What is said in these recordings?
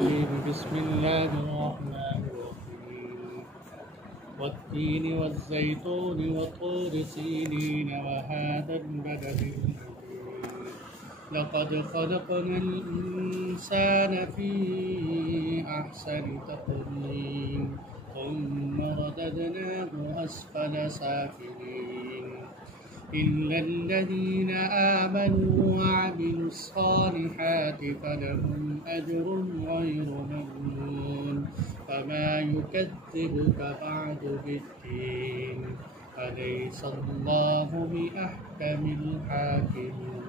بسم الله الرحمن الرحيم والتين والزيتون وطور سينين وهذا البلد المبين لقد خلقنا الإنسان في أحسن تقويم ثم رددناه أسفل سافلين إلا الذين آمنوا وعملوا الصالحات فلهم أجر غير ممنون فما يكذبك بعد بالدين أليس الله بأحكم الحاكمين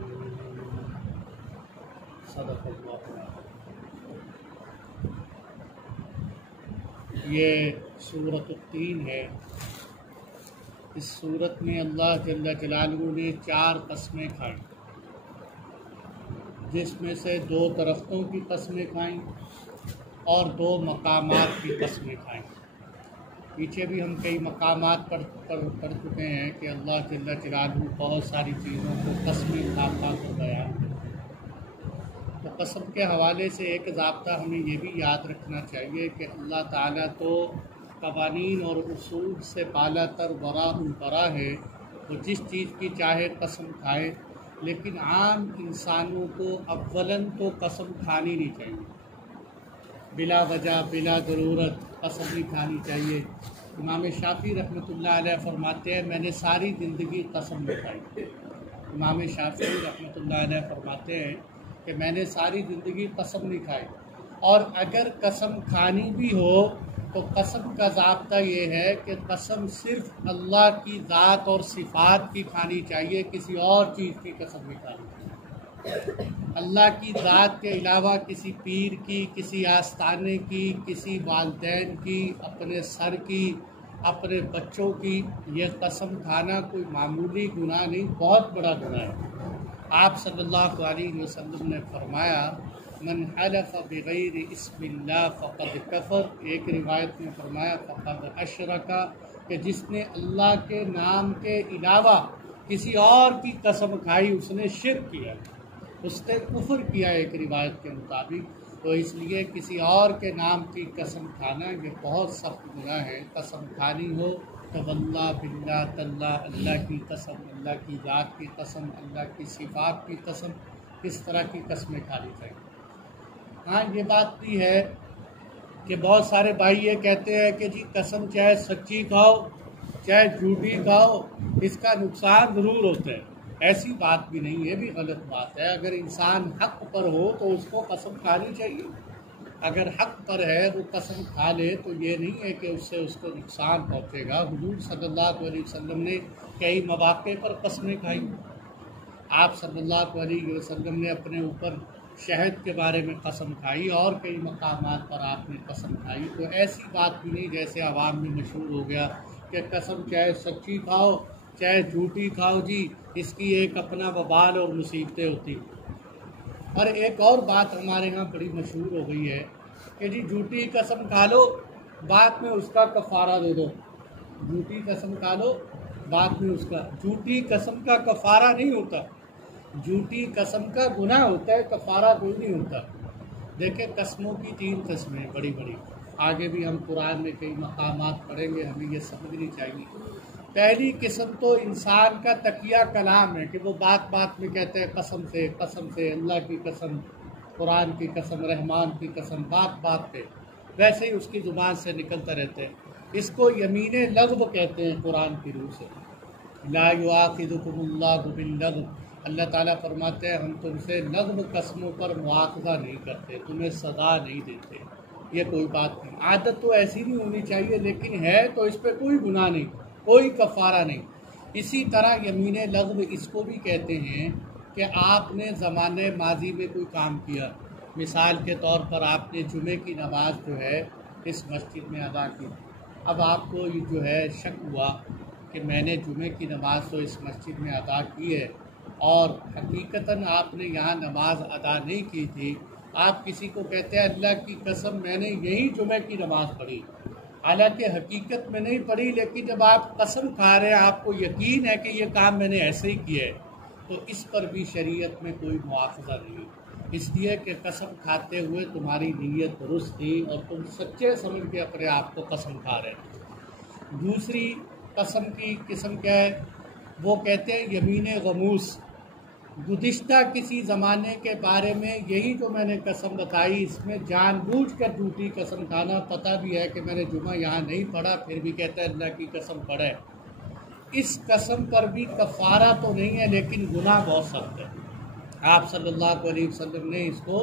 صدق اللہ العظیم۔ یہ سورۃ التین ہے۔ اس صورت میں اللہ جل جلالہ نے 4 قسمیں کھائیں، جس میں سے 2 درختوں کی قسمیں کھائیں اور 2 مقامات کی قسمیں کھائیں۔ پیچھے بھی ہم کئی مقامات پر پڑھ چکے ہیں کہ اللہ جل جلالہ بہت ساری چیزوں کو قسمیں کھا کر بیان کرتے ہیں۔ تو قسم کے حوالے سے ایک ضابطہ ہمیں یہ بھی یاد رکھنا چاہیے کہ اللہ تعالیٰ تو قوانین اور اصول سے بالا تر براء البراء ہے، وہ جس چیز کی چاہے قسم کھائے، لیکن عام انسانوں کو اولاً تو قسم کھانی نہیں چاہیے، بلا وجہ بلا ضرورت قسم نہیں کھانی چاہیے۔ امام شافعی رحمۃ اللہ علیہ فرماتے ہیں میں نے ساری زندگی قسم نہیں کھائی۔ امام شافعی رحمۃ اللہ علیہ فرماتے ہیں کہ میں نے ساری زندگی قسم نہیں کھائی، اور اگر قسم کھانی بھی ہو تو قسم کا ضابطہ یہ ہے کہ قسم صرف اللہ کی ذات اور صفات کی کھانی چاہیے، کسی اور چیز کی قسم نہیں کھانی چاہیے۔ اللہ کی ذات کے علاوہ کسی پیر کی، کسی آستانے کی، کسی والدین کی، اپنے سر کی، اپنے بچوں کی، یہ قسم کھانا کوئی معمولی گناہ نہیں، بہت بڑا گناہ ہے۔ آپ صلی اللہ علیہ وسلم نے فرمایا من حلف بغیر اسم اللہ فقد کفر، ایک روایت میں فرمایا فقد اشرک، کہ جس نے اللہ کے نام کے علاوہ کسی اور کی قسم کھائی اس نے شرک کیا، اس نے کفر کیا ایک روایت کے مطابق۔ تو اس لیے کسی اور کے نام کی قسم کھانا یہ بہت سخت گناہ ہے۔ قسم کھانی ہو تو واللہ باللہ تاللہ، اللہ کی قسم، اللہ کی ذات کی قسم، اللہ کی صفات کی قسم، اس طرح کی قسمیں کھانی چاہیے۔ ہاں یہ بات بھی ہے کہ بہت سارے بھائی یہ کہتے ہیں کہ جی قسم چاہے سچی کھاؤ چاہے جھوٹی کھاؤ اس کا نقصان ضرور ہوتا ہے۔ ایسی بات بھی نہیں، یہ بھی غلط بات ہے۔ اگر انسان حق پر ہو تو اس کو قسم کھانی چاہیے، اگر حق پر ہے وہ قسم کھا لے تو یہ نہیں ہے کہ اس سے اس کو نقصان پہنچے گا۔ حضور صلی اللہ علیہ وسلم نے کئی مواقع پر قسمیں کھائی۔ آپ صلی اللہ علیہ وسلم نے اپنے اوپر شہد کے بارے میں قسم کھائی، اور کئی مقامات پر آپ نے قسم کھائی۔ تو ایسی بات بھی نہیں جیسے عوام میں مشہور ہو گیا کہ قسم چاہے سچی کھاؤ چاہے جھوٹی کھاؤ، جی اس کی ایک اپنا وبال اور مصیبتیں ہوتی۔ اور ایک اور بات ہمارے ہاں بڑی مشہور ہو گئی ہے کہ جی جھوٹی قسم کھا لو بعد میں اس کا کفارہ دے دو، جھوٹی قسم کھا لو بعد میں اس کا، جھوٹی قسم کا کفارہ نہیں ہوتا، جھوٹی قسم کا گناہ ہوتا ہے، کفارہ کوئی نہیں ہوتا۔ دیکھیں قسموں کی 3 قسمیں بڑی بڑی، آگے بھی ہم قرآن میں کئی مقامات پڑھیں گے، ہمیں یہ سمجھنی چاہیے۔ پہلی قسم تو انسان کا تقیہ کلام ہے کہ وہ بات بات میں کہتے ہیں قسم سے، قسم سے، اللہ کی قسم، قرآن کی قسم، رحمان کی قسم، بات بات پہ ویسے ہی اس کی زبان سے نکلتا رہتے ہیں۔ اس کو یمین لغو کہتے ہیں قرآن کی روح سے۔ لا یؤاخذکم اللہ باللغو، اللہ تعالیٰ فرماتے ہیں ہم تم سے لغو قسموں پر مواخذہ نہیں کرتے، تمہیں سزا نہیں دیتے۔ یہ کوئی بات نہیں، عادت تو ایسی نہیں ہونی چاہیے، لیکن ہے تو اس پہ کوئی گناہ نہیں، کوئی کفارہ نہیں۔ اسی طرح یمین لغو اس کو بھی کہتے ہیں کہ آپ نے زمانے ماضی میں کوئی کام کیا، مثال کے طور پر آپ نے جمعے کی نماز جو ہے اس مسجد میں ادا کی، اب آپ کو یہ جو ہے شک ہوا کہ میں نے جمعے کی نماز تو اس مسجد میں ادا کی ہے اور حقیقتاً آپ نے یہاں نماز ادا نہیں کی تھی، آپ کسی کو کہتے ہیں اللہ کی قسم میں نے یہی جمعے کی نماز پڑھی، حالانکہ حقیقت میں نہیں پڑھی، لیکن جب آپ قسم کھا رہے ہیں آپ کو یقین ہے کہ یہ کام میں نے ایسے ہی کیا ہے، تو اس پر بھی شریعت میں کوئی مواخذہ نہیں۔ اس لیے کہ قسم کھاتے ہوئے تمہاری نیت درست تھی اور تم سچے سمجھ کے اپنے آپ کو قسم کھا رہے تھے۔ دوسری قسم کی قسم کیا ہے؟ وہ کہتے ہیں یمین غموس، گزشتہ کسی زمانے کے بارے میں یہی جو میں نے قسم بتائی، اس میں جان بوجھ کر جھوٹی قسم کھانا، پتہ بھی ہے کہ میں نے جمعہ یہاں نہیں پڑھا پھر بھی کہتا ہے اللہ کی قسم پڑھے۔ اس قسم پر بھی کفارہ تو نہیں ہے لیکن گناہ بہت سخت ہے۔ آپ صلی اللہ علیہ وسلم نے اس کو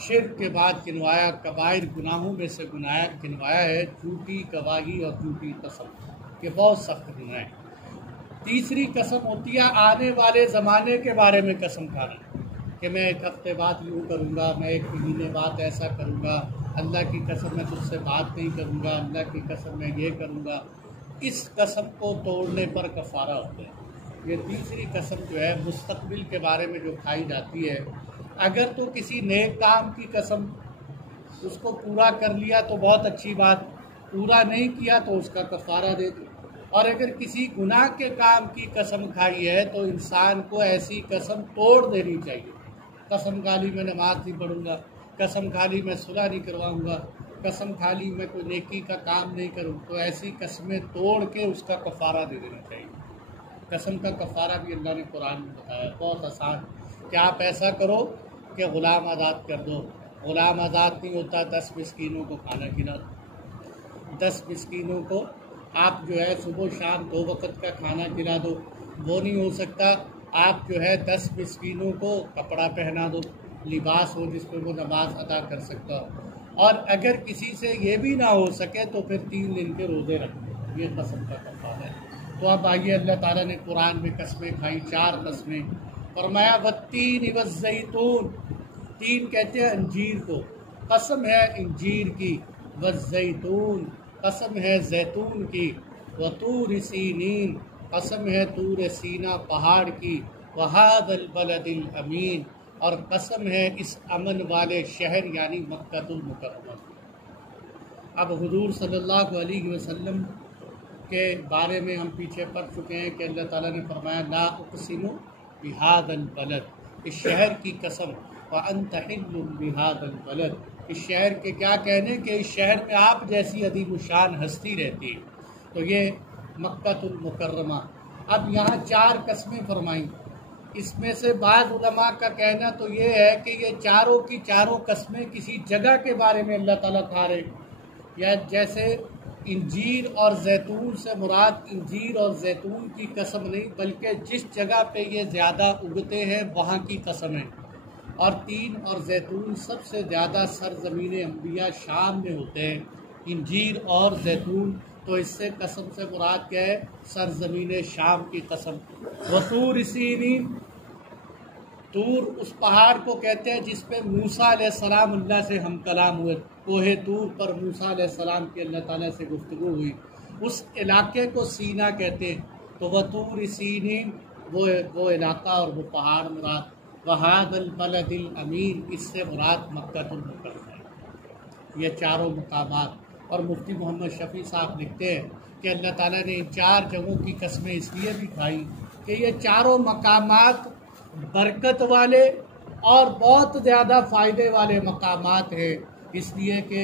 شرک کے بعد گنوایا، کبائر گناہوں میں سے گنوایا ہے جھوٹی گواہی اور جھوٹی قسم، کہ بہت سخت گناہ ہے۔ تیسری قسم ہوتی ہے آنے والے زمانے کے بارے میں قسم کھانا، کہ میں ایک ہفتے بعد یوں کروں گا، میں ایک مہینے بعد ایسا کروں گا، اللہ کی قسم میں تجھ سے بات نہیں کروں گا، اللہ کی قسم میں یہ کروں گا۔ اس قسم کو توڑنے پر کفارہ ہوتا ہے۔ یہ تیسری قسم جو ہے مستقبل کے بارے میں جو کھائی جاتی ہے، اگر تو کسی نیک کام کی قسم اس کو پورا کر لیا تو بہت اچھی بات، پورا نہیں کیا تو اس کا کفارہ دے دو، اور اگر کسی گناہ کے کام کی قسم کھائی ہے تو انسان کو ایسی قسم توڑ دینی چاہیے۔ قسم کھا لی میں نماز نہیں پڑھوں گا، قسم کھا لی میں صلح نہیں کرواؤں گا، قسم کھا لی میں کوئی نیکی کا کام نہیں کروں، تو ایسی قسمیں توڑ کے اس کا کفارہ دے دینا چاہیے۔ قسم کا کفارہ بھی اللہ نے قرآن میں بتایا، بہت آسان، کہ آپ ایسا کرو کہ غلام آزاد کر دو۔ غلام آزاد نہیں ہوتا، 10 مسکینوں کو کھانا کھلا دو، 10 مسکینوں کو آپ جو ہے صبح شام 2 وقت کا کھانا کھلا دو۔ وہ نہیں ہو سکتا، آپ جو ہے 10 مسکینوں کو کپڑا پہنا دو، لباس ہو جس پہ وہ نماز ادا کر سکتا ہو، اور اگر کسی سے یہ بھی نہ ہو سکے تو پھر 3 دن کے روزے رکھ دو۔ یہ قسم کا کفارہ ہے۔ تو اب آئیے، اللہ تعالیٰ نے قرآن میں قسمیں کھائی، 4 قسمیں، فرمایا والتین والزیتون، تین کہتے ہیں انجیر کو، قسم ہے انجیر کی، والزیتون قسم ہے زیتون کی، وطور سینین قسم ہے طور سینا پہاڑ کی، وہذا البلد الامین اور قسم ہے اس امن والے شہر یعنی مکہ المکرمہ۔ اب حضور صلی اللہ علیہ وسلم کے بارے میں ہم پیچھے پڑھ چکے ہیں کہ اللہ تعالیٰ نے فرمایا لا اقسم بہذا البلد، اس شہر کی قسم، وانت حل بہذا البلد، اس شہر کے کیا کہنے کہ اس شہر میں آپ جیسی عظیم الشان ہستی رہتی ہے۔ تو یہ مکہ المکرمہ۔ اب یہاں 4 قسمیں فرمائیں، اس میں سے بعض علماء کا کہنا تو یہ ہے کہ یہ چاروں کی چاروں قسمیں کسی جگہ کے بارے میں اللہ تعالیٰ کھا رہے، یا جیسے انجیر اور زیتون سے مراد انجیر اور زیتون کی قسم نہیں، بلکہ جس جگہ پہ یہ زیادہ اگتے ہیں وہاں کی قسم ہے۔ اور تین اور زیتون سب سے زیادہ سرزمین انبیاء شام میں ہوتے ہیں، انجیر اور زیتون، تو اس سے قسم سے مراد کیا ہے؟ سرزمین شام کی قسم۔ وطور سینین، طور اس پہاڑ کو کہتے ہیں جس پہ موسیٰ علیہ السلام اللہ سے ہم کلام ہوئے، کوہ طور پر موسیٰ علیہ السلام کی اللہ تعالیٰ سے گفتگو ہوئی، اس علاقے کو سینا کہتے ہیں۔ تو وطور سینین وہ علاقہ اور وہ پہاڑ مراد، وہذا البلد الامین اس سے مراد مکہ المکرمہ ہے۔ یہ چاروں مقامات، اور مفتی محمد شفیع صاحب لکھتے ہیں کہ اللہ تعالیٰ نے ان 4 جگہوں کی قسمیں اس لیے بھی کھائی کہ یہ چاروں مقامات برکت والے اور بہت زیادہ فائدے والے مقامات ہیں، اس لیے کہ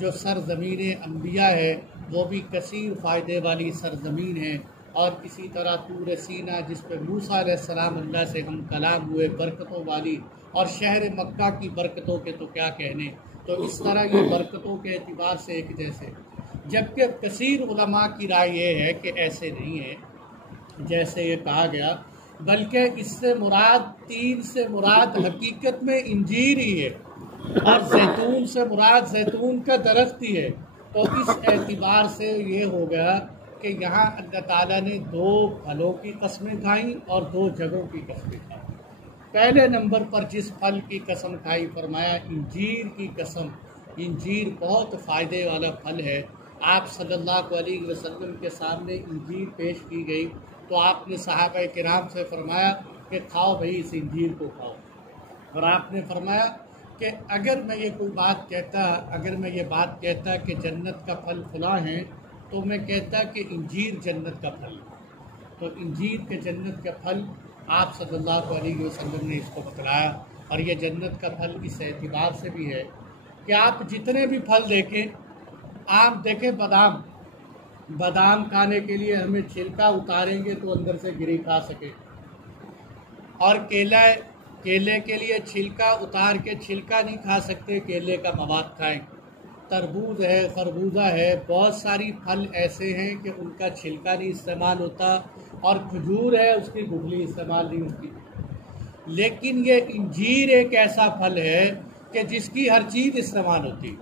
جو سرزمین انبیاء ہے وہ بھی کثیر فائدے والی سرزمین ہے، اور اسی طرح طور سینا جس پہ موسیٰ علیہ السلام اللہ سے ہم کلام ہوئے، برکتوں والی، اور شہر مکہ کی برکتوں کے تو کیا کہنے۔ تو اس طرح یہ برکتوں کے اعتبار سے ایک جیسے، جبکہ کثیر علماء کی رائے یہ ہے کہ ایسے نہیں ہے جیسے یہ کہا گیا، بلکہ اس سے مراد 3 سے مراد حقیقت میں انجیر ہی ہے، اور زیتون سے مراد زیتون کا درخت ہی ہے۔ تو اس اعتبار سے یہ ہو گیا کہ یہاں اللہ تعالیٰ نے 2 پھلوں کی قسمیں کھائیں اور 2 جگہوں کی قسمیں کھائیں۔ پہلے نمبر پر جس پھل کی قسم کھائی، فرمایا انجیر کی قسم۔ انجیر بہت فائدے والا پھل ہے۔ آپ صلی اللہ علیہ وسلم کے سامنے انجیر پیش کی گئی تو آپ نے صحابہ کرام سے فرمایا کہ کھاؤ بھائی اس انجیر کو کھاؤ، اور آپ نے فرمایا کہ اگر میں یہ بات کہتا کہ جنت کا پھل فلاں ہے تو میں کہتا کہ انجیر جنت کا پھل ہے۔ تو انجیر کے جنت کا پھل آپ صلی اللہ علیہ وسلم نے اس کو بتلایا۔ اور یہ جنت کا پھل اس اعتبار سے بھی ہے کہ آپ جتنے بھی پھل دیکھیں، آپ دیکھیں بادام کھانے کے لیے ہمیں چھلکا اتاریں گے تو اندر سے گری کھا سکے، اور کیلے کے لیے چھلکا اتار کے چھلکا نہیں کھا سکتے، کیلے کا مواد کھائیں۔ تربوز ہے، خربوزہ ہے، بہت ساری پھل ایسے ہیں کہ ان کا چھلکا نہیں استعمال ہوتا، اور کھجور ہے اس کی گٹھلی استعمال نہیں ہوتی۔ لیکن یہ انجیر ایک ایسا پھل ہے کہ جس کی ہر چیز استعمال ہوتی،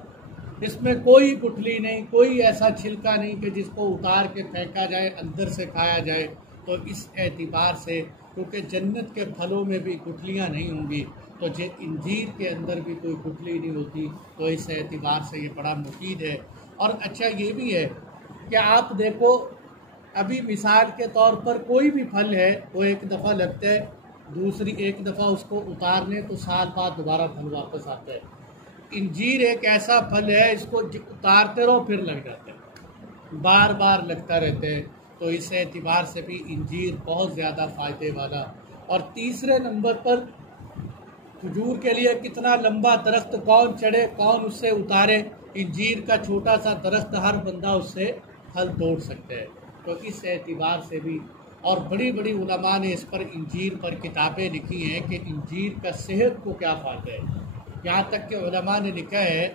اس میں کوئی گٹھلی نہیں، کوئی ایسا چھلکا نہیں کہ جس کو اتار کے پھینکا جائے، اندر سے کھایا جائے۔ تو اس اعتبار سے کیونکہ جنت کے پھلوں میں بھی گٹھلیاں نہیں ہوں گی، تو انجیر کے اندر بھی کوئی گٹھلی نہیں ہوتی، تو اس اعتبار سے یہ بڑا مفید ہے۔ اور اچھا یہ بھی ہے کہ آپ دیکھو، ابھی مثال کے طور پر کوئی بھی پھل ہے وہ ایک دفعہ لگتا ہے، دوسری ایک دفعہ اس کو اتارنے تو سال بعد دوبارہ پھل واپس آتا ہے۔ انجیر ایک ایسا پھل ہے، اس کو اتارتے رہو پھر لگ جاتا ہے، بار بار لگتا رہتا ہے۔ تو اس اعتبار سے بھی انجیر بہت زیادہ فائدے والا۔ اور تیسرے نمبر پر کھجور کے لیے کتنا لمبا درخت، کون چڑھے کون اس سے اتارے؟ انجیر کا چھوٹا سا درخت، ہر بندہ اس سے پھل توڑ سکتا ہے۔ تو اس اعتبار سے بھی، اور بڑی بڑی علماء نے اس پر انجیر پر کتابیں لکھی ہیں کہ انجیر کا صحت کو کیا فائدہ ہے۔ یہاں تک کہ علماء نے لکھا ہے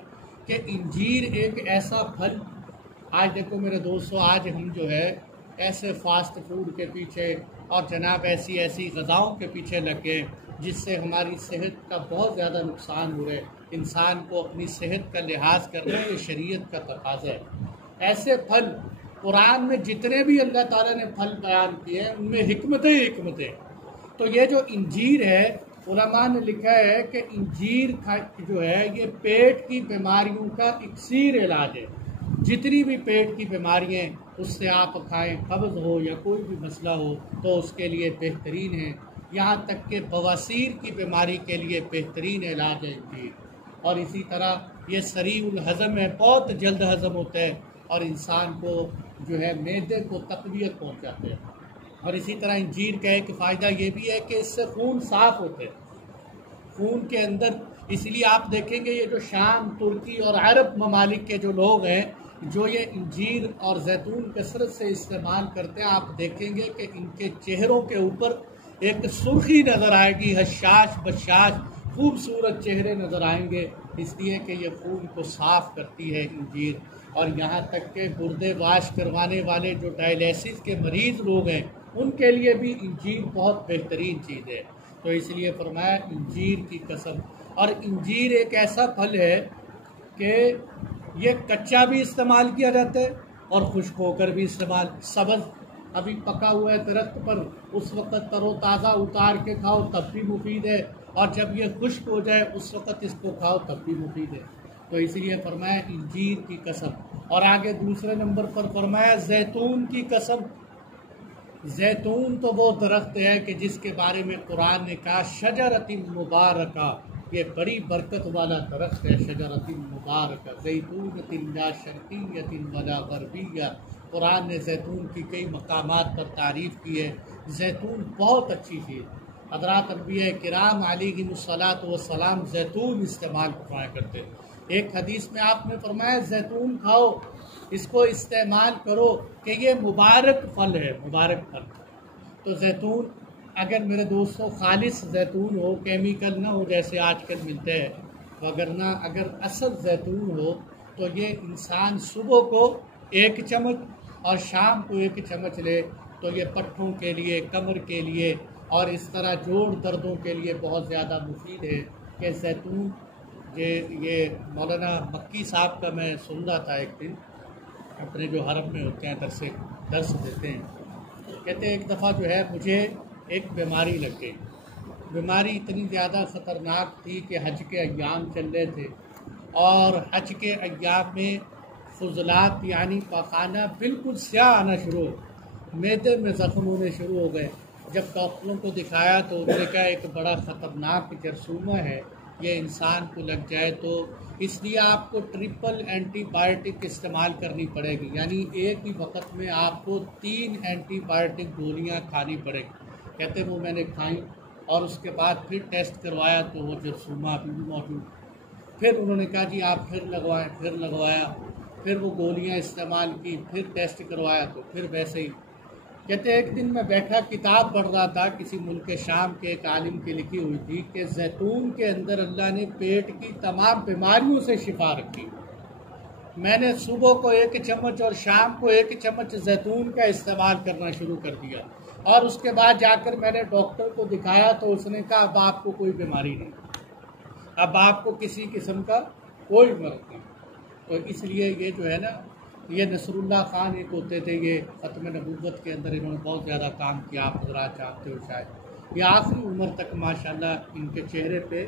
کہ انجیر ایک ایسا پھل، آج دیکھو میرے دوستو، آج ہم جو ہے ایسے فاسٹ فوڈ کے پیچھے اور جناب ایسی غذاؤں کے پیچھے لگ گئے جس سے ہماری صحت کا بہت زیادہ نقصان ہو رہا ہے۔ انسان کو اپنی صحت کا لحاظ کرنا یہ شریعت کا تقاضا ہے۔ ایسے پھل قرآن میں جتنے بھی اللہ تعالیٰ نے پھل بیان کیے ہیں ان میں حکمتیں۔ تو یہ جو انجیر ہے، علماء نے لکھا ہے کہ انجیر جو ہے یہ پیٹ کی بیماریوں کا اکسیر علاج ہے۔ جتنی بھی پیٹ کی بیماریاں اس سے آپ کھائیں، قبض ہو یا کوئی بھی مسئلہ ہو تو اس کے لیے بہترین ہے۔ یہاں تک کہ بواسیر کی بیماری کے لیے بہترین علاج ہے انجیر۔ اور اسی طرح یہ سریع الہضم ہے، بہت جلد ہضم ہوتا ہے، اور انسان کو جو ہے معدے کو تقویت پہنچاتے ہیں۔ اور اسی طرح انجیر کا ایک فائدہ یہ بھی ہے کہ اس سے خون صاف ہوتا ہے، خون کے اندر۔ اس لیے آپ دیکھیں گے یہ جو شام، ترکی اور عرب ممالک کے جو لوگ ہیں جو یہ انجیر اور زیتون کثرت سے استعمال کرتے ہیں، آپ دیکھیں گے کہ ان کے چہروں کے اوپر ایک سرخی نظر آئے گی، حشاش بشاش خوبصورت چہرے نظر آئیں گے، اس لیے کہ یہ خون کو صاف کرتی ہے انجیر۔ اور یہاں تک کہ گردے واش کروانے والے جو ڈائلیسس کے مریض لوگ ہیں ان کے لیے بھی انجیر بہت بہترین چیز ہے۔ تو اس لیے فرمایا انجیر کی قسم۔ اور انجیر ایک ایسا پھل ہے کہ یہ کچا بھی استعمال کیا جاتا ہے اور خشک ہو کر بھی استعمال۔ سبز ابھی پکا ہوا ہے درخت پر، اس وقت تر و تازہ اتار کے کھاؤ تب بھی مفید ہے، اور جب یہ خشک ہو جائے اس وقت اس کو کھاؤ تب بھی مفید ہے۔ تو اس لیے فرمایا انجیر کی قسم۔ اور آگے دوسرے نمبر پر فرمایا زیتون کی قسم۔ زیتون تو وہ درخت ہے کہ جس کے بارے میں قرآن نے کہا شجرۃ مبارکہ، یہ بڑی برکت والا درخت ہے، شجرۃ مبارکہ زیتونۃ لا شرقیۃ ولا غربیہ۔ قرآن نے زیتون کی کئی مقامات پر تعریف کی ہے۔ زیتون بہت اچھی چیز، حضرات انبیاء کرام علیہم الصلاۃ والسلام زیتون استعمال فرمایا کرتے ہیں۔ ایک حدیث میں آپ نے فرمایا زیتون کھاؤ، اس کو استعمال کرو کہ یہ مبارک پھل ہے، مبارک پھل۔ تو زیتون اگر میرے دوستوں خالص زیتون ہو، کیمیکل نہ ہو جیسے آج کل ملتے ہیں، وگرنہ اگر اصل زیتون ہو تو یہ انسان صبح کو 1 چمچ اور شام کو 1 چمچ لے تو یہ پٹھوں کے لیے، کمر کے لیے اور اس طرح جوڑ دردوں کے لیے بہت زیادہ مفید ہے۔ کہ زیتون یہ مولانا مکی صاحب کا میں سن رہا تھا ایک دن، اپنے جو حرم میں ہوتے ہیں درس دیتے ہیں، کہتے ہیں ایک دفعہ جو ہے مجھے ایک بیماری لگ گئی۔ بیماری اتنی زیادہ خطرناک تھی کہ حج کے ایام چل رہے تھے، اور حج کے ایام میں فضلات یعنی پاخانہ بالکل سیاہ آنا شروع ہو، معدے میں زخم ہونے شروع ہو گئے۔ جب ڈاکٹروں کو دکھایا تو انہوں نے کہا ایک بڑا خطرناک جرثومہ ہے، یہ انسان کو لگ جائے تو اس لیے آپ کو ٹرپل اینٹی بائیوٹک استعمال کرنی پڑے گی، یعنی ایک ہی وقت میں آپ کو 3 اینٹی بائیوٹک گولیاں کھانی پڑے گی۔ کہتے وہ میں نے کھائیں اور اس کے بعد پھر ٹیسٹ کروایا تو وہ جرثومہ ابھی بھی موجود. پھر انہوں نے کہا جی آپ پھر لگوائیں، پھر لگوایا، پھر وہ گولیاں استعمال کی، پھر ٹیسٹ کروایا تو پھر ویسے ہی. کہتے ایک دن میں بیٹھا کتاب پڑھ رہا تھا، کسی ملک شام کے ایک عالم کی لکھی ہوئی تھی کہ زیتون کے اندر اللہ نے پیٹ کی تمام بیماریوں سے شفا رکھی. میں نے صبح کو 1 چمچ اور شام کو 1 چمچ زیتون کا استعمال کرنا شروع کر دیا، اور اس کے بعد جا کر میں نے ڈاکٹر کو دکھایا تو اس نے کہا اب آپ کو کوئی بیماری نہیں، اب آپ کو کسی قسم کا کوئی مرض نہیں. تو اس لیے یہ جو ہے نا، یہ نصر اللہ خان ایک ہوتے تھے، یہ ختم نبوت کے اندر انہوں نے بہت زیادہ کام کیا، آپ حضرات چاہتے ہو شاید. یہ آخری عمر تک ماشاءاللہ ان کے چہرے پہ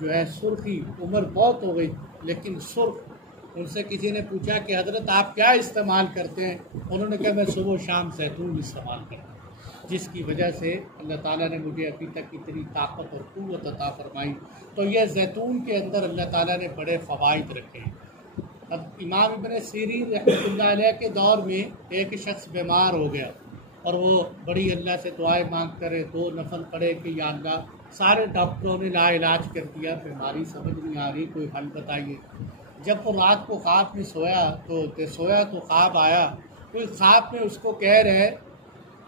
جو ہے سرخی، عمر بہت ہو گئی لیکن سرخ. ان سے کسی نے پوچھا کہ حضرت آپ کیا استعمال کرتے ہیں؟ انہوں نے کہا میں صبح و شام زیتون استعمال کرتا ہوں، جس کی وجہ سے اللہ تعالیٰ نے مجھے ابھی تک اتنی طاقت اور قوت عطا فرمائی. تو یہ زیتون کے اندر اللہ تعالیٰ نے بڑے فوائد رکھے ہیں. اب امام ابن سیرین رحمۃ اللہ علیہ کے دور میں ایک شخص بیمار ہو گیا اور وہ بڑی اللہ سے دعائیں مانگ کرے، 2 نفل پڑھے کہ یا اللہ، سارے ڈاکٹروں نے لا علاج کر دیا، بیماری سمجھ نہیں آ رہی، کوئی حل بتائیے. جب وہ رات کو خواب میں سویا تو خواب آیا، کوئی خواب میں اس کو کہہ رہے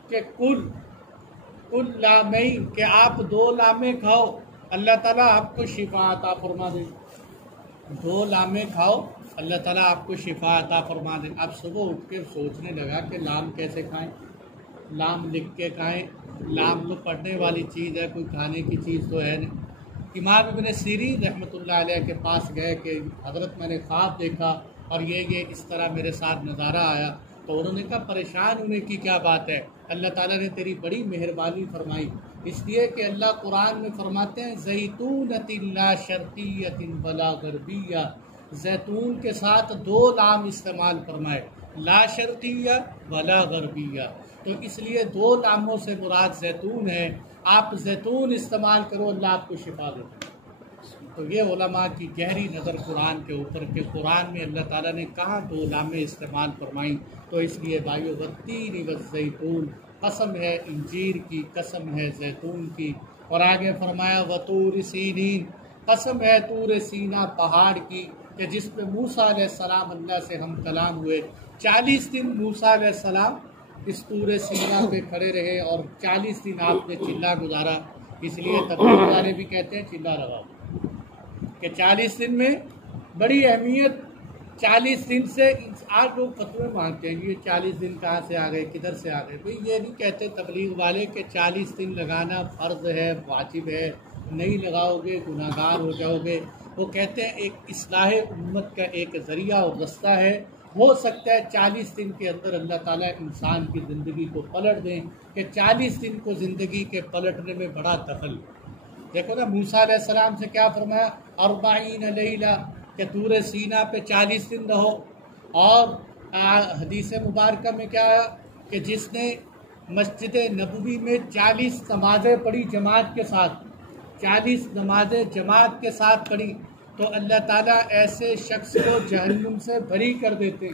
کہ کل لامین، کہ آپ 2 لامے کھاؤ، اللہ تعالیٰ آپ کو شفا عطا فرما دے. 2 لامے کھاؤ، اللہ تعالیٰ آپ کو شفا عطا فرما دے. اب صبح اٹھ کے سوچنے لگا کہ لام کیسے کھائیں، لام لکھ کے کھائیں، لام تو پڑھنے والی چیز ہے، کوئی کھانے کی چیز تو ہے نہیں. امام ابن سیرین رحمۃ اللہ علیہ کے پاس گئے کہ حضرت میں نے خواب دیکھا اور یہ اس طرح میرے ساتھ نظارہ آیا. تو انہوں نے کہا پریشان ہونے کی کیا بات ہے، اللہ تعالیٰ نے تیری بڑی مہربانی فرمائی. اس لیے کہ اللہ قرآن میں فرماتے ہیں زیتونۃ لا شرقیۃ ولا غربیہ، زیتون کے ساتھ 2 لام استعمال فرمائے، لا شرقیہ ولا غربیہ. تو اس لیے 2 لاموں سے مراد زیتون ہے. آپ زیتون استعمال کرو، اللہ آپ کو شفا دے. تو یہ علماء کی گہری نظر قرآن کے اوپر کہ قرآن میں اللہ تعالیٰ نے کہاں 2 لامیں استعمال فرمائیں. تو اس لیے بھائیو والتین والزیتون، قسم ہے انجیر کی، قسم ہے زیتون کی. اور آگے فرمایا وطور سینین، قسم ہے طور سینا پہاڑ کی کہ جس پہ موسیٰ علیہ السلام اللہ سے ہم کلام ہوئے. 40 دن موسیٰ علیہ السلام اس طور سینا پہ کھڑے رہے اور 40 دن آپ نے چلا گزارا. اس لیے تبلیغ والے بھی کہتے ہیں چلا لگاؤ کہ 40 دن میں بڑی اہمیت. 40 دن سے آج لوگ فتوے مانگتے ہیں، یہ 40 دن کہاں سے آ گئے، کدھر سے آ گئے. بھئی یہ نہیں کہتے تبلیغ والے کہ 40 دن لگانا فرض ہے، واجب ہے، نہیں لگاؤ گے گناہ گار ہو جاؤ گے. وہ کہتے ہیں ایک اصلاح امت کا ایک ذریعہ اور رستہ ہے. ہو سکتا ہے 40 دن کے اندر اللہ تعالیٰ انسان کی زندگی کو پلٹ دیں، کہ 40 دن کو زندگی کے پلٹنے میں بڑا دخل. دیکھو نا موسیٰ علیہ السلام سے کیا فرمایا، 40 لیلہ، کہ طور سینا پہ 40 دن رہو. اور حدیث مبارکہ میں کیا ہے کہ جس نے مسجد نبوی میں 40 نمازیں پڑھی جماعت کے ساتھ، 40 نمازیں جماعت کے ساتھ پڑھی تو اللہ تعالیٰ ایسے شخص کو جہنم سے بری کر دیتے.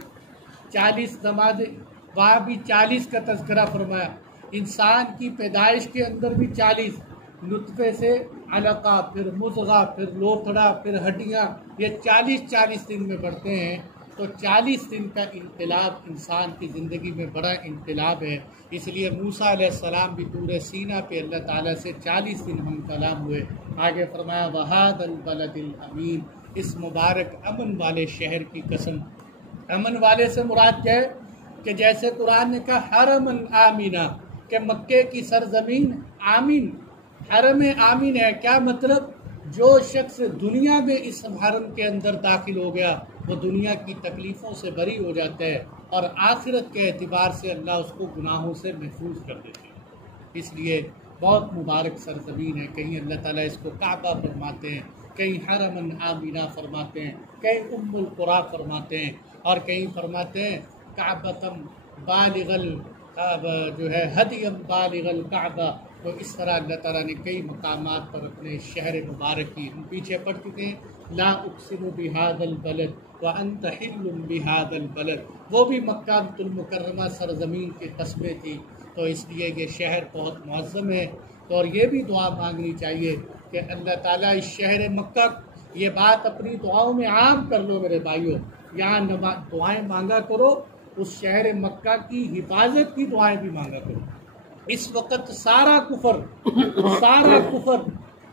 40 نمازیں، وہاں بھی 40 کا تذکرہ فرمایا. انسان کی پیدائش کے اندر بھی 40، نطفے سے علقہ، پھر مضغہ، پھر لوتھڑا، پھر ہڈیاں، یہ 40 دن میں بڑھتے ہیں. تو 40 دن کا انقلاب انسان کی زندگی میں بڑا انقلاب ہے. اس لیے موسیٰ علیہ السلام بھی طور سینا پہ اللہ تعالیٰ سے 40 دن ہم کلام ہوئے. آگے فرمایا وَهَذَا الْبَلَدِ الْأَمِينَ، اس مبارک امن والے شہر کی قسم. امن والے سے مراد کیا ہے کہ جیسے قرآن نے کہا حرمًا آمینہ، کہ مکے کی سرزمین آمین، حرم آمین ہے. کیا مطلب؟ جو شخص دنیا میں اس حرم کے اندر داخل ہو گیا وہ دنیا کی تکلیفوں سے بری ہو جاتا ہے، اور آخرت کے اعتبار سے اللہ اس کو گناہوں سے محفوظ کر دیتے ہیں. اس لیے بہت مبارک سرزمین ہے. کہیں اللہ تعالیٰ اس کو کعبہ فرماتے ہیں، کہیں حرمًا آمینہ فرماتے ہیں، کہیں ام القریٰ فرماتے ہیں، اور کہیں فرماتے ہیں کعبۃ بالغ جو ہے ہدیم بالغ الکعبہ. تو اس طرح اللہ تعالیٰ نے کئی مقامات پر اپنے شہر مبارک کی، ہم پیچھے پڑھ چکے ہیں لا اقسم بہذا البلد وانت حل بہذا البلد، وہ بھی مکہ المکرمہ سرزمین کی قسمیں تھی. تو اس لیے یہ شہر بہت معظم ہے. تو اور یہ بھی دعا مانگنی چاہیے کہ اللہ تعالیٰ اس شہر مکہ، یہ بات اپنی دعاؤں میں عام کر لو میرے بھائیوں، یہاں دعائیں مانگا کرو، اس شہر مکہ کی حفاظت کی دعائیں بھی مانگا کرو۔ اس وقت سارا کفر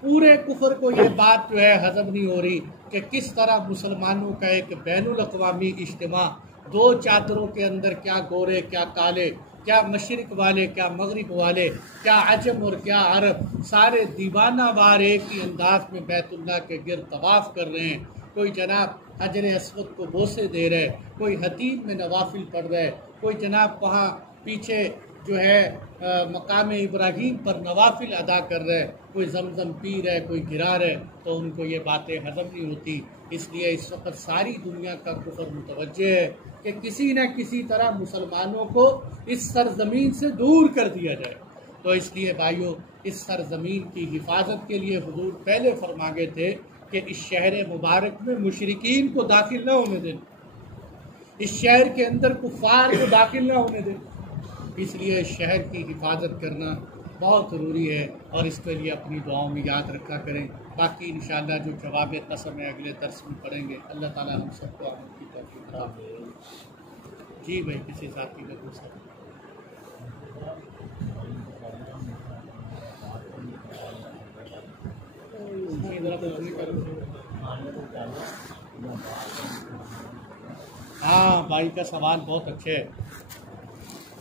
پورے کفر کو یہ بات جو ہے ہضم نہیں ہو رہی کہ کس طرح مسلمانوں کا ایک بین الاقوامی اجتماع، دو چادروں کے اندر کیا گورے کیا کالے، کیا مشرق والے کیا مغرب والے، کیا عجم اور کیا عرب، سارے دیوانہ وار ایک ہی انداز میں بیت اللہ کے گرد طواف کر رہے ہیں۔ کوئی جناب حجر اسود کو بوسے دے رہے، کوئی حتیم میں نوافل پڑھ رہے، کوئی جناب وہاں پیچھے جو ہے مقام ابراہیم پر نوافل ادا کر رہے، کوئی زمزم پی رہے، کوئی گرا رہے، تو ان کو یہ باتیں ہضم نہیں ہوتی۔ اس لیے اس وقت ساری دنیا کا کفر متوجہ ہے کہ کسی نہ کسی طرح مسلمانوں کو اس سرزمین سے دور کر دیا جائے۔ تو اس لیے بھائیوں، اس سرزمین کی حفاظت کے لیے حضور پہلے فرما گئے تھے کہ اس شہر مبارک میں مشرکین کو داخل نہ ہونے دیں، اس شہر کے اندر کفار کو داخل نہ ہونے دیں۔ اس لیے شہر کی حفاظت کرنا بہت ضروری ہے، اور اس کے لیے اپنی دعاؤں میں یاد رکھا کریں۔ باقی انشاءاللہ جو جواب قسم ہے اگلے درس میں پڑھیں گے۔ اللہ تعالیٰ ہم سب کو عمل کی توفیق عطا فرمائے۔ جی بھائی، کسی ساتھی کا دوسرا ہاں بھائی کا سوال بہت اچھا ہے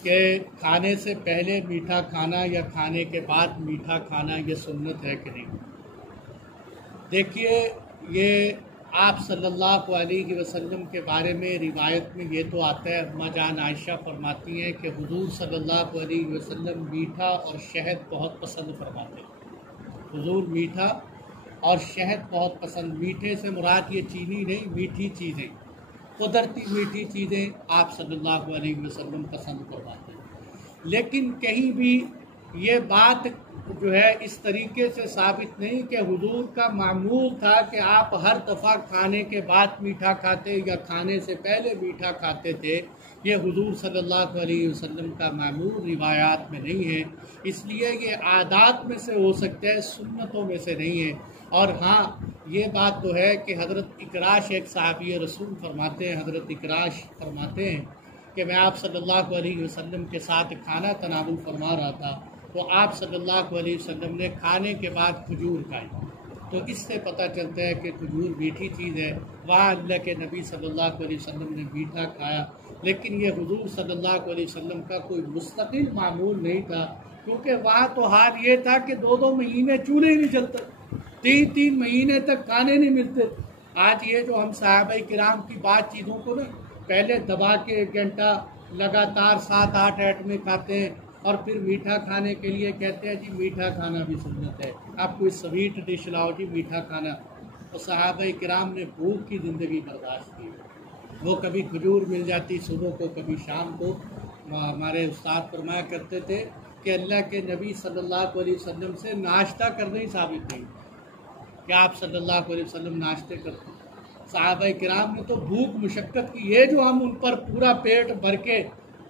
کہ کھانے سے پہلے میٹھا کھانا یا کھانے کے بعد میٹھا کھانا یہ سنت ہے کہ نہیں؟ دیکھیے، یہ آپ صلی اللہ علیہ وسلم کے بارے میں روایت میں یہ تو آتا ہے، اماں جان عائشہ فرماتی ہیں کہ حضور صلی اللہ علیہ وسلم میٹھا اور شہد بہت پسند فرماتے ہیں۔ حضور میٹھا اور شہد بہت پسند، میٹھے سے مراد یہ چینی نہیں، میٹھی چیزیں، قدرتی میٹھی چیزیں آپ صلی اللہ علیہ وسلم پسند فرماتے ہیں۔ لیکن کہیں بھی یہ بات جو ہے اس طریقے سے ثابت نہیں کہ حضور کا معمول تھا کہ آپ ہر دفعہ کھانے کے بعد میٹھا کھاتے یا کھانے سے پہلے میٹھا کھاتے تھے۔ یہ حضور صلی اللہ علیہ وسلم کا معمول روایات میں نہیں ہے، اس لیے یہ عادات میں سے ہو سکتا ہے، سنتوں میں سے نہیں ہے۔ اور ہاں یہ بات تو ہے کہ حضرت اکراش ایک صحابی رسول فرماتے ہیں، حضرت اکراش فرماتے ہیں کہ میں آپ صلی اللہ علیہ وسلم کے ساتھ کھانا تناول فرما رہا تھا، تو آپ صلی اللہ علیہ وسلم نے کھانے کے بعد کھجور کھائی، تو اس سے پتہ چلتا ہے کہ کھجور میٹھی چیز ہے۔ وہاں اللہ کے نبی صلی اللہ علیہ وسلم نے میٹھا کھایا، لیکن یہ حضور صلی اللہ علیہ وسلم کا کوئی مستقل معمول نہیں تھا، کیونکہ وہاں تو حال یہ تھا کہ 2 مہینے چولہے نہیں جلتے، 3 مہینے تک کھانے نہیں ملتے۔ آج یہ جو ہم صحابہ کرام کی بات چیزوں کو نا پہلے دبا کے 1 گھنٹہ لگاتار 7-8 آئٹمیں کھاتے ہیں، اور پھر میٹھا کھانے کے لیے کہتے ہیں جی میٹھا کھانا بھی سنت ہے، آپ کوئی سویٹ ڈش لاؤ جی میٹھا کھانا۔ تو صحابہ کرام نے بھوک کی زندگی برداشت کی، وہ کبھی کھجور مل جاتی صبح کو، کبھی شام کو۔ ہمارے استاد فرمایا کرتے تھے کہ اللہ کے نبی صلی اللہ علیہ وسلم سے ناشتہ کرنا ہی ثابت نہیں کہ آپ صلی اللہ علیہ وسلم ناشتے کرتے۔ صحابہ کرام نے تو بھوک مشقت کی، یہ جو ہم ان پر پورا پیٹ بھر کے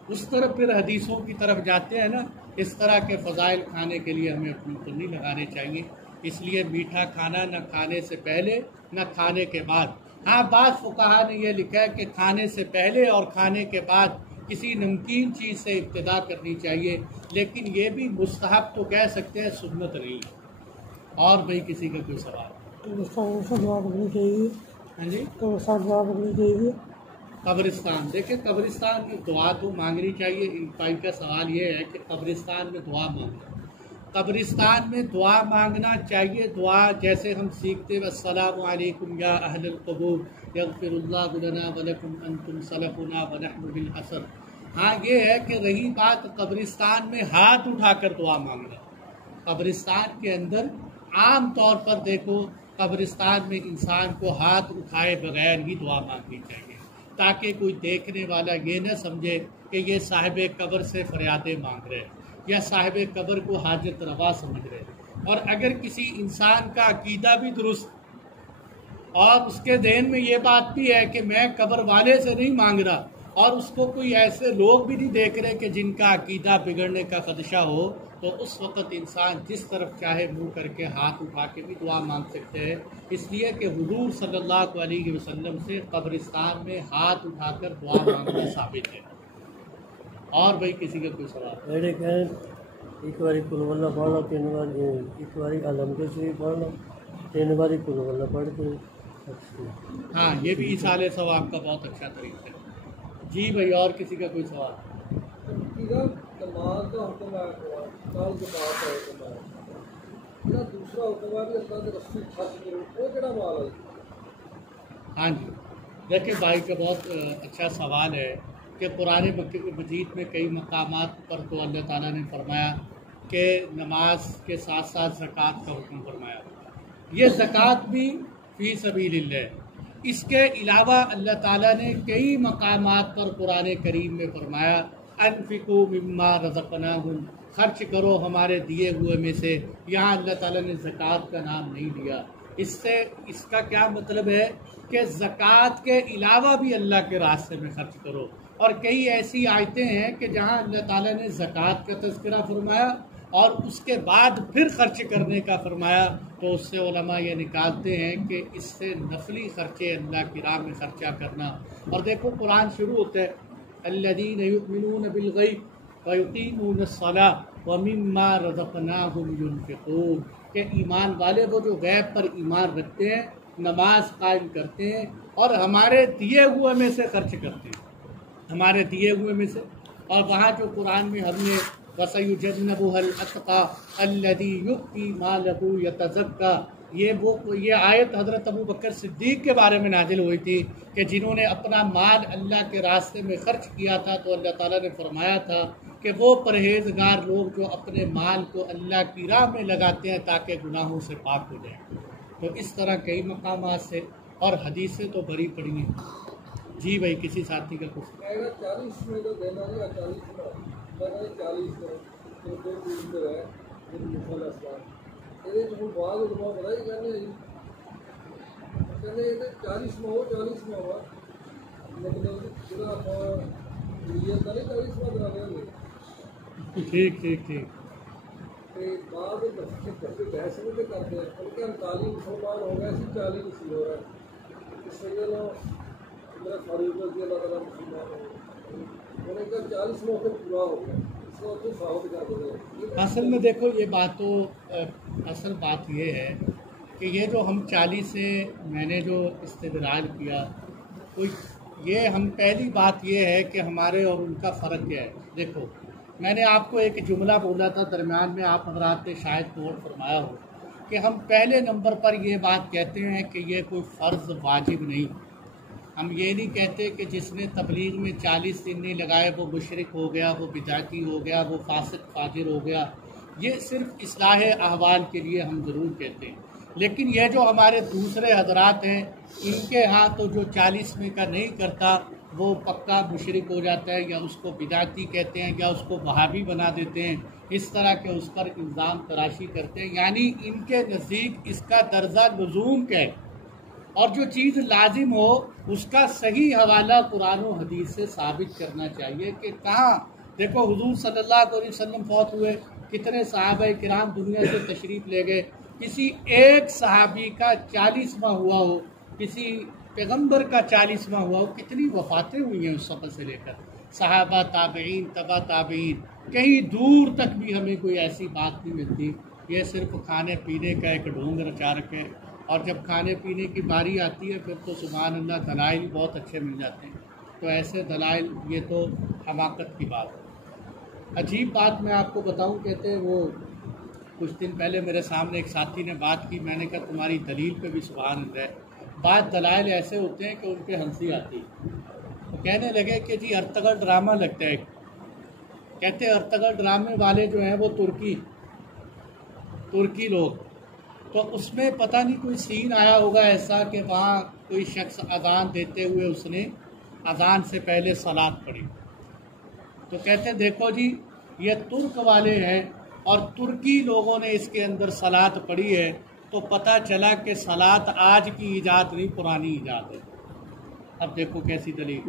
اس طرف پھر حدیثوں کی طرف جاتے ہیں نا، اس طرح کے فضائل کھانے کے لیے ہمیں اپنی کنی لگانے چاہیے۔ اس لیے میٹھا کھانا نہ کھانے سے پہلے نہ کھانے کے بعد۔ ہاں بعض فقہا نے یہ لکھا ہے کہ کھانے سے پہلے اور کھانے کے بعد کسی نمکین چیز سے ابتدا کرنی چاہیے، لیکن یہ بھی مستحب تو کہہ سکتے ہیں، سنت نہیں۔ اور بھائی کسی کا کوئی سوال؟ ہاں جی، قبرستان، دیکھیں قبرستان میں دعا تو مانگنی چاہیے۔ ان بھائی کا سوال یہ ہے کہ قبرستان میں دعا مانگنا، قبرستان میں دعا مانگنا چاہیے۔ دعا جیسے ہم سیکھتے ہیں السلام علیکم یا اہل القبور یغفر اللہ لنا ولکم انتم سلفنا ونحن بالعصر۔ ہاں یہ ہے کہ رہی بات قبرستان میں ہاتھ اٹھا کر دعا مانگنا، قبرستان کے اندر عام طور پر دیکھو قبرستان میں انسان کو ہاتھ اٹھائے بغیر ہی دعا مانگنی چاہیے، تاکہ کوئی دیکھنے والا یہ نہ سمجھے کہ یہ صاحب قبر سے فریادیں مانگ رہے یا صاحب قبر کو حاجت روا سمجھ رہے۔ اور اگر کسی انسان کا عقیدہ بھی درست اور اس کے ذہن میں یہ بات بھی ہے کہ میں قبر والے سے نہیں مانگ رہا، اور اس کو کوئی ایسے لوگ بھی نہیں دیکھ رہے کہ جن کا عقیدہ بگڑنے کا خدشہ ہو، تو اس وقت انسان جس طرف چاہے منہ کر کے ہاتھ اٹھا کے بھی دعا مانگ سکتے ہیں، اس لیے کہ حضور صلی اللہ علیہ وسلم سے قبرستان میں ہاتھ اٹھا کر دعا مانگنا ثابت ہے۔ اور بھائی کسی کا کوئی سوال؟ ایک باری قل ہو اللہ پڑھ لو، 3 بار ایک باری الحمد شریف پڑھ لو، 3 باری قل ہو اللہ پڑھ کے۔ ہاں، یہ بھی ایصال ثواب کا بہت اچھا طریقہ ہے۔ جی بھائی، اور کسی کا کوئی سوال؟ نماز کا حکم ہے، کال کے بعد کا حکم ہے، میرا دوسرا حکم ہے بھی اللہ کے رسول خرچ کرو، وہ کہڑا مال ہے؟ ہاں جی، دیکھیں بھائی کا بہت اچھا سوال ہے کہ قرآن مجید میں کئی مقامات پر تو اللہ تعالیٰ نے فرمایا کہ نماز کے ساتھ ساتھ زکوٰۃ کا حکم فرمایا۔ یہ زکوٰۃ بھی فی سبیل اللہ، اس کے علاوہ اللہ تعالیٰ نے کئی مقامات پر قرآن کریم میں فرمایا انفقوا مما رزقناہم، خرچ کرو ہمارے دیے ہوئے میں سے۔ یہاں اللہ تعالیٰ نے زکوٰۃ کا نام نہیں لیا۔ اس کا کیا مطلب ہے کہ زکوٰۃ کے علاوہ بھی اللہ کے راستے میں خرچ کرو۔ اور کئی ایسی آیتیں ہیں کہ جہاں اللہ تعالیٰ نے زکوٰۃ کا تذکرہ فرمایا اور اس کے بعد پھر خرچ کرنے کا فرمایا، تو اس سے علماء یہ نکالتے ہیں کہ اس سے نفلی خرچے اللہ کی راہ میں خرچہ کرنا۔ اور دیکھو قرآن شروع ہوتا ہے الذین یؤمنون بالغیب ویقیمون الصلاۃ ومما رزقناہم ینفقون، کہ ایمان والے وہ جو غیب پر ایمان رکھتے ہیں، نماز قائم کرتے ہیں اور ہمارے دیے ہوئے میں سے خرچ کرتے ہیں، ہمارے دیے ہوئے میں سے۔ اور وہاں جو قرآن میں ہم نے وَسَيُجَنَّبُهَا الْأَتْقَى الَّذِي يُؤْتِي مَالَهُ يَتَزَكَّى، یہ آیت حضرت ابو بکر صدیق کے بارے میں نازل ہوئی تھی کہ جنہوں نے اپنا مال اللہ کے راستے میں خرچ کیا تھا، تو اللہ تعالیٰ نے فرمایا تھا کہ وہ پرہیزگار لوگ جو اپنے مال کو اللہ کی راہ میں لگاتے ہیں تاکہ گناہوں سے پاک ہو جائیں۔ تو اس طرح کئی مقامات سے اور حدیثیں تو بھری پڑی ہیں۔ جی بھائی، کسی ساتھی کا کچھ؟ 40 میں تو دینا نہیں، 40 میں 40 میں دو دن پہ ہے مسئلہ اسلام یہ جو بعض علماء بڑا ہی کہنے یہ 40 میں ہو، 40 میں ہوا مطلب پورا نیت کا نہیں 40 میں بنا دیں گے۔ ٹھیک بعض بحث میں بھی کرتے ہیں ان کے 39 مسلمان ہو گئے، 40 اسی ہو رہا ہے، اس وجہ میرا فاروق رضی اللہ تعالیٰ مسلمان ہو، انہوں نے کہا 40 میں تو پورا ہو گیا، اس کو تو ثابت کر دیں۔ اصل میں دیکھو یہ بات تو اصل بات یہ ہے کہ یہ جو ہم 40 سے میں نے جو استدلال کیا، تو یہ ہم پہلی بات یہ ہے کہ ہمارے اور ان کا فرق کیا ہے۔ دیکھو میں نے آپ کو ایک جملہ بولا تھا درمیان میں، آپ حضرات نے شاید نوٹ فرمایا ہو کہ ہم پہلے نمبر پر یہ بات کہتے ہیں کہ یہ کوئی فرض واجب نہیں۔ ہم یہ نہیں کہتے کہ جس نے تبلیغ میں 40 دن نہیں لگائے وہ مشرک ہو گیا، وہ بدعتی ہو گیا، وہ فاسق فاجر ہو گیا۔ یہ صرف اصلاح احوال کے لیے ہم ضرور کہتے ہیں، لیکن یہ جو ہمارے دوسرے حضرات ہیں ان کے ہاں تو جو 40 میں کا نہیں کرتا وہ پکا مشرک ہو جاتا ہے، یا اس کو بدعتی کہتے ہیں، یا اس کو وہابی بنا دیتے ہیں، اس طرح کے اس پر الزام تراشی کرتے ہیں۔ یعنی ان کے نزدیک اس کا درجہ لزوم کا ہے، اور جو چیز لازم ہو اس کا صحیح حوالہ قرآن و حدیث سے ثابت کرنا چاہیے کہ کہاں۔ دیکھو حضور صلی اللہ علیہ وسلم فوت ہوئے، کتنے صحابہ کرام دنیا سے تشریف لے گئے، کسی ایک صحابی کا 40واں ہوا ہو، کسی پیغمبر کا 40واں ہوا ہو، کتنی وفاتیں ہوئی ہیں اس وقت سے لے کر، صحابہ تابعین تبع تابعین، کہیں دور تک بھی ہمیں کوئی ایسی بات نہیں ملتی۔ یہ صرف کھانے پینے کا ایک ڈھونگ رچا رکھے، اور جب کھانے پینے کی باری آتی ہے پھر تو سبحان اللہ دلائل بہت اچھے مل جاتے ہیں۔ تو ایسے دلائل، یہ تو حماقت کی بات ہے۔ عجیب بات میں آپ کو بتاؤں، کہتے ہیں وہ کچھ دن پہلے میرے سامنے ایک ساتھی نے بات کی، میں نے کہا تمہاری دلیل پہ بھی سبحان اللہ ہے۔ بعض دلائل ایسے ہوتے ہیں کہ ان پہ ہنسی آتی ہے۔ تو کہنے لگے کہ جی ارطغرل ڈرامہ لگتا ہے، کہتے ہیں ارطغرل ڈرامے والے جو ہیں وہ ترکی لوگ، تو اس میں پتہ نہیں کوئی سین آیا ہوگا ایسا کہ وہاں کوئی شخص اذان دیتے ہوئے اس نے اذان سے پہلے صلاۃ پڑھی، تو کہتے دیکھو جی یہ ترک والے ہیں اور ترکی لوگوں نے اس کے اندر صلاۃ پڑھی ہے، تو پتہ چلا کہ صلاۃ آج کی ایجاد نہیں، پرانی ایجاد ہے۔ اب دیکھو کیسی دلیل،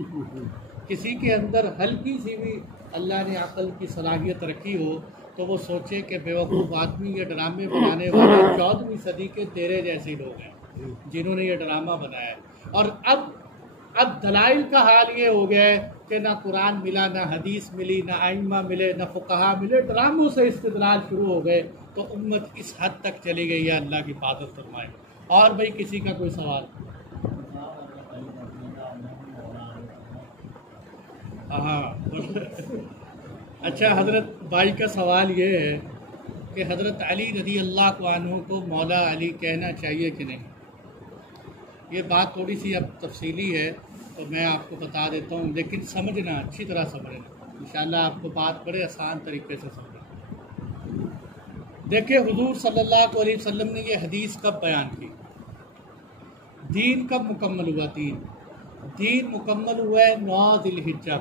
کسی کے اندر ہلکی سی بھی اللہ نے عقل کی صلاحیت رکھی ہو تو وہ سوچے کہ بیوقوف آدمی یہ ڈرامے بنانے والے 14ویں صدی کے تیرے جیسے لوگ ہیں جنہوں نے یہ ڈرامہ بنایا ہے۔ اور اب دلائل کا حال یہ ہو گیا ہے کہ نہ قرآن ملا، نہ حدیث ملی، نہ ائمہ ملے، نہ فقہا ملے، ڈراموں سے استدلال شروع ہو گئے، تو امت اس حد تک چلی گئی ہے۔ اللہ کی حفاظت فرمائے۔ اور بھائی کسی کا کوئی سوال؟ ہاں اچھا، حضرت بھائی کا سوال یہ ہے کہ حضرت علی رضی اللہ عنہ کو مولا علی کہنا چاہیے کہ نہیں؟ یہ بات تھوڑی سی اب تفصیلی ہے تو میں آپ کو بتا دیتا ہوں، لیکن سمجھنا، اچھی طرح سمجھنا، انشاءاللہ آپ کو بات بڑے آسان طریقے سے سمجھنا۔ دیکھیں، حضور صلی اللہ علیہ وسلم نے یہ حدیث کب بیان کی؟ دین کب مکمل ہوا؟ دین مکمل ہوا ہے 9 ذی الحجہ،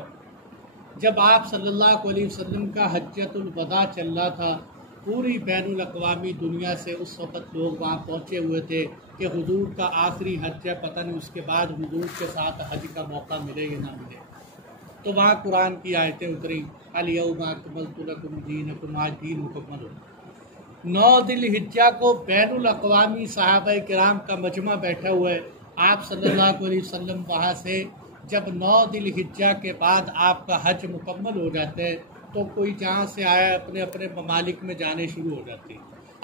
جب آپ صلی اللہ علیہ وسلم کا حجۃ الوداع چل رہا تھا۔ پوری بین الاقوامی دنیا سے اس وقت لوگ وہاں پہنچے ہوئے تھے کہ حضور کا آخری حج ہے، پتہ نہیں اس کے بعد حضور کے ساتھ حج کا موقع ملے یا نہ ملے۔ تو وہاں قرآن کی آیتیں اتری، الیوم اکملت لکم دینکم، آج دین مکمل ہو۔ 9 ذی الحجہ کو بین الاقوامی صحابہ کرام کا مجمع بیٹھا ہوا ہے۔ آپ صلی اللہ علیہ وسلم وہاں سے جب 9 ذی الحجہ کے بعد آپ کا حج مکمل ہو جاتا ہے تو کوئی جہاں سے آیا اپنے اپنے ممالک میں جانے شروع ہو جاتے ہیں۔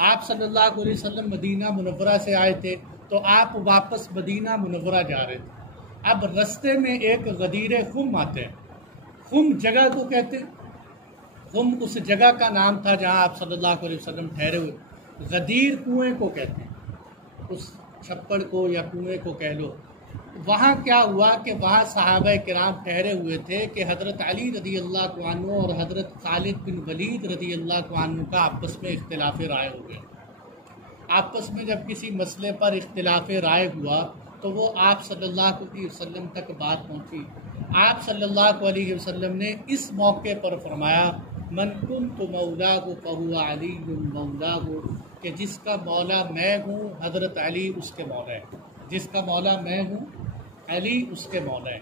آپ صلی اللہ علیہ وسلم مدینہ منورہ سے آئے تھے تو آپ واپس مدینہ منورہ جا رہے تھے۔ اب رستے میں ایک غدیر خم آتے ہیں۔ خم جگہ کو کہتے ہیں، خم اس جگہ کا نام تھا جہاں آپ صلی اللہ علیہ وسلم ٹھہرے ہوئے۔ غدیر کنویں کو کہتے ہیں، اس چھپڑ کو یا کنویں کو کہہ لو۔ وہاں کیا ہوا کہ وہاں صحابہ کرام ٹھہرے ہوئے تھے کہ حضرت علی رضی اللہ عنہ اور حضرت خالد بن ولید رضی اللہ عنہ کا آپس میں اختلاف رائے ہو گیا۔ آپس میں جب کسی مسئلے پر اختلاف رائے ہوا تو وہ آپ صلی اللہ علیہ وسلم تک بات پہنچی۔ آپ صلی اللہ علیہ وسلم نے اس موقع پر فرمایا، من کنت مولاہ فہو علی مولاہ، کہ جس کا مولا میں ہوں حضرت علی اس کے مولا ہے، جس کا مولا میں ہوں علی اس کے مولا ہے۔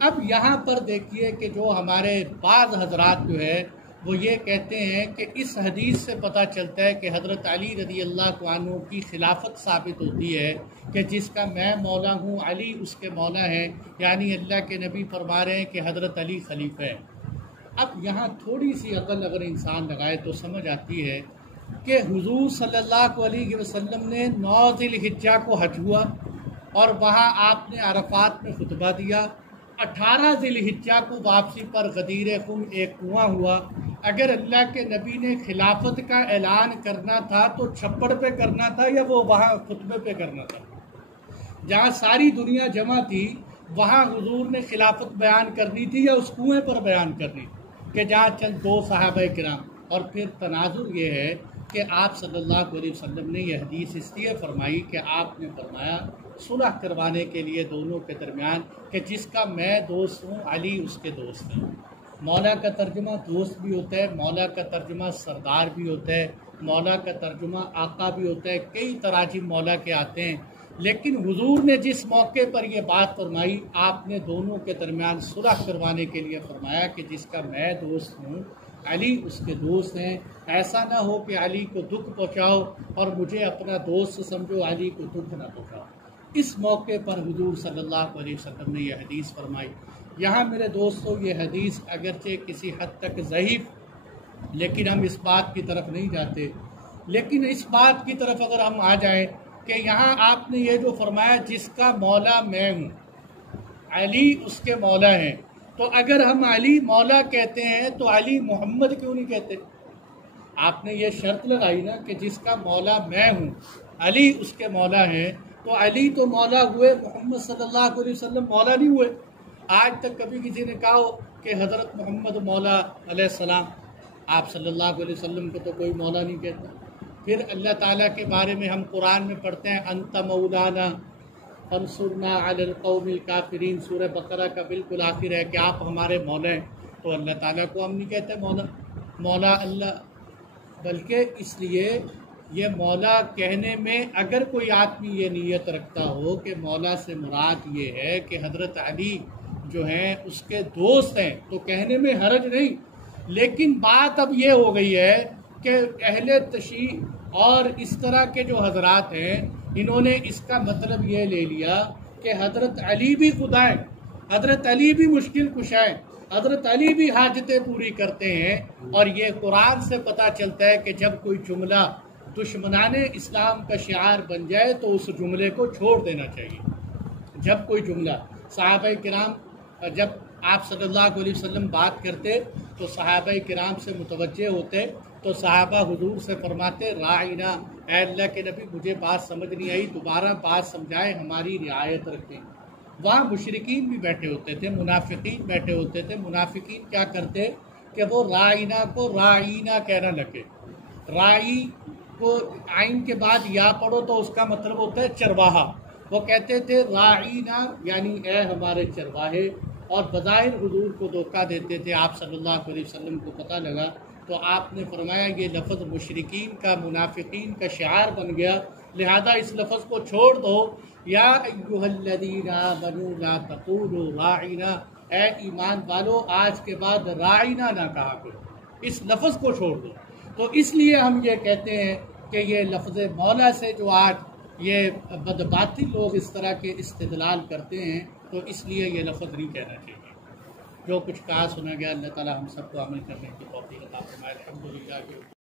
اب یہاں پر دیکھیے کہ جو ہمارے بعض حضرات جو ہے وہ یہ کہتے ہیں کہ اس حدیث سے پتہ چلتا ہے کہ حضرت علی رضی اللہ عنہ کی خلافت ثابت ہوتی ہے کہ جس کا میں مولا ہوں علی اس کے مولا ہے، یعنی اللہ کے نبی فرما رہے ہیں کہ حضرت علی خلیفہ ہے۔ اب یہاں تھوڑی سی عقل اگر انسان لگائے تو سمجھ آتی ہے کہ حضور صلی اللہ علیہ وسلم نے 9 ذی الحجہ کو حج ہوا اور وہاں آپ نے عرفات میں خطبہ دیا۔ 18 ذی الحجہ کو واپسی پر غدیر خم ایک کنواں ہوا۔ اگر اللہ کے نبی نے خلافت کا اعلان کرنا تھا تو چھپڑ پہ کرنا تھا یا وہ وہاں خطبے پہ کرنا تھا؟ جہاں ساری دنیا جمع تھی وہاں حضور نے خلافت بیان کرنی تھی یا اس کنویں پر بیان کرنی تھی کہ جہاں چند 2 صحابہ کرام؟ اور پھر تناظر یہ ہے کہ آپ صلی اللہ علیہ وسلم نے یہ حدیث اس لیے فرمائی کہ آپ نے فرمایا صلح کروانے کے لیے دونوں کے درمیان کہ جس کا میں دوست ہوں علی اس کے دوست ہیں۔ مولا کا ترجمہ دوست بھی ہوتا ہے، مولا کا ترجمہ سردار بھی ہوتا ہے، مولا کا ترجمہ آقا بھی ہوتا ہے، کئی تراجم مولا کے آتے ہیں۔ لیکن حضور نے جس موقع پر یہ بات فرمائی آپ نے دونوں کے درمیان صلح کروانے کے لیے فرمایا کہ جس کا میں دوست ہوں علی اس کے دوست ہیں۔ ایسا نہ ہو کہ علی کو دکھ پہنچاؤ اور مجھے اپنا دوست سمجھو، علی کو دکھ نہ پہنچاؤ۔ اس موقع پر حضور صلی اللہ علیہ وسلم نے یہ حدیث فرمائی۔ یہاں میرے دوستو یہ حدیث اگرچہ کسی حد تک ضعیف، لیکن ہم اس بات کی طرف نہیں جاتے، لیکن اس بات کی طرف اگر ہم آ جائیں کہ یہاں آپ نے یہ جو فرمایا جس کا مولا میں ہوں علی اس کے مولا ہیں، تو اگر ہم علی مولا کہتے ہیں تو علی محمد کیوں نہیں کہتے؟ آپ نے یہ شرط لگائی نا کہ جس کا مولا میں ہوں علی اس کے مولا ہیں، تو علی تو مولا ہوئے، محمد صلی اللہ علیہ وسلم مولا نہیں ہوئے۔ آج تک کبھی کسی نے کہا ہو کہ حضرت محمد مولا علیہ السلام؟ آپ صلی اللہ علیہ وسلم کو تو کوئی مولا نہیں کہتا۔ پھر اللہ تعالیٰ کے بارے میں ہم قرآن میں پڑھتے ہیں انت مولانا فانصرنا علی القوم الکافرین، سورہ بقرہ کا بالکل آخر ہے کہ آپ ہمارے مولا ہیں۔ تو اللہ تعالیٰ کو ہم نہیں کہتے مولا اللہ، بلکہ اس لیے یہ مولا کہنے میں اگر کوئی آدمی یہ نیت رکھتا ہو کہ مولا سے مراد یہ ہے کہ حضرت علی جو ہیں اس کے دوست ہیں تو کہنے میں حرج نہیں۔ لیکن بات اب یہ ہو گئی ہے کہ اہل تشیع اور اس طرح کے جو حضرات ہیں انہوں نے اس کا مطلب یہ لے لیا کہ حضرت علی بھی خدا ہیں، حضرت علی بھی مشکل کشا ہیں، حضرت علی بھی حاجتیں پوری کرتے ہیں، اور یہ قرآن سے پتہ چلتا ہے کہ جب کوئی جملہ دشمنان اسلام کا شعار بن جائے تو اس جملے کو چھوڑ دینا چاہیے۔ جب کوئی جملہ صحابہ کرام، جب آپ صلی اللہ علیہ وسلم بات کرتے تو صحابہ کرام سے متوجہ ہوتے تو صحابہ حضور سے فرماتے راعینا، اے اللہ کے نبی مجھے بات سمجھ نہیں آئی، دوبارہ بات سمجھائیں، ہماری رعایت رکھیں۔ وہاں مشرکین بھی بیٹھے ہوتے تھے، منافقین بیٹھے ہوتے تھے۔ منافقین کیا کرتے کہ وہ راعینا کو راعینا کہنا لگے۔ راعی کو عین کے بعد یا پڑھو تو اس کا مطلب ہوتا ہے چرواہا، وہ کہتے تھے راعینا یعنی اے ہمارے چرواہے، اور بظاہر حضور کو دھوکہ دیتے تھے۔ آپ صلی اللہ علیہ وسلم کو پتہ لگا تو آپ نے فرمایا یہ لفظ مشرکین کا، منافقین کا شعار بن گیا، لہذا اس لفظ کو چھوڑ دو۔ یا ایھا الذین آمنوا لا تقولوا راعینا، اے ایمان والو آج کے بعد راعینا نہ کہا کرو، اس لفظ کو چھوڑ دو۔ تو اس لیے ہم یہ کہتے ہیں کہ یہ لفظ مولا سے جو آج یہ بدباطی لوگ اس طرح کے استدلال کرتے ہیں تو اس لیے یہ لفظ نہیں کہنا چاہیے۔ جو کچھ کہا سنا گیا اللہ تعالی ہم سب کو عمل کرنے کی توفیق عطا فرمائے۔ الحمدللہ۔